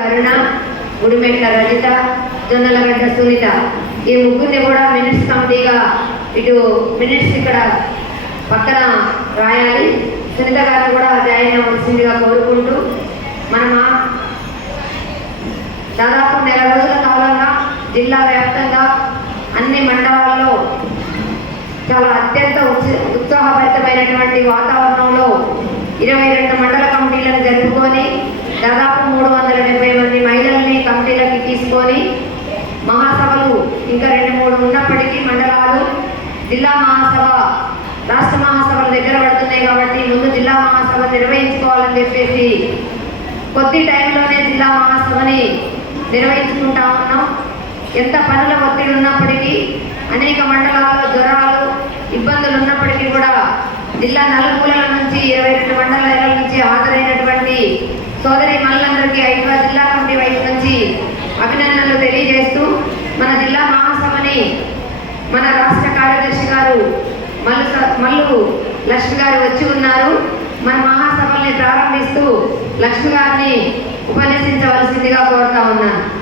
కరుణ ఉడిమెట్ల రజిత జొన్నలగడ్డ సునీత. ఈ ముగ్గురిని కూడా మినిట్స్ కమిటీగా ఇటు మినిట్స్ ఇక్కడ పక్కన రాయాలి. సునీత గారిని కూడా జాయిన్ అవ్వాల్సిందిగా కోరుకుంటూ మనం దాదాపు నెల రోజుల కాలంగా జిల్లా వ్యాప్తంగా అన్ని మండలాల్లో చాలా అత్యంత ఉత్సాహభరితమైనటువంటి వాతావరణంలో ఇరవై రెండు మండల కమిటీలను జరుపుకొని దాదాపు జిల్లా మహాసభ రాష్ట్ర మహాసభలు దగ్గర పడుతున్నాయి కాబట్టి ముందు జిల్లా మహాసభ నిర్వహించుకోవాలని చెప్పేసి కొద్ది టైంలోనే జిల్లా మహాసభని నిర్వహించుకుంటా ఉన్నాం. ఎంత పనుల ఒత్తిడి ఉన్నప్పటికీ అనేక మండలాల్లో జ్వరాలు ఇబ్బందులు ఉన్నప్పటికీ కూడా జిల్లా నలుమూలల నుంచి ఇరవై రెండు మండలాల నుంచి హాజరైనటువంటి సోదరి మనులందరికీ హైదరాబాద్ జిల్లా కమిటీ వైపు నుంచి అభినందనలు తెలియజేస్తూ మన జిల్లా మహాసభని మన రాష్ట్ర కార్యదర్శి గారు మల్లు స- మల్లు లక్ష్మి గారు వచ్చి ఉన్నారు. మన మహాసభల్ని ప్రారంభిస్తూ లక్ష్మి గారిని ఉపన్యసించవలసిందిగా కోరుతున్నాను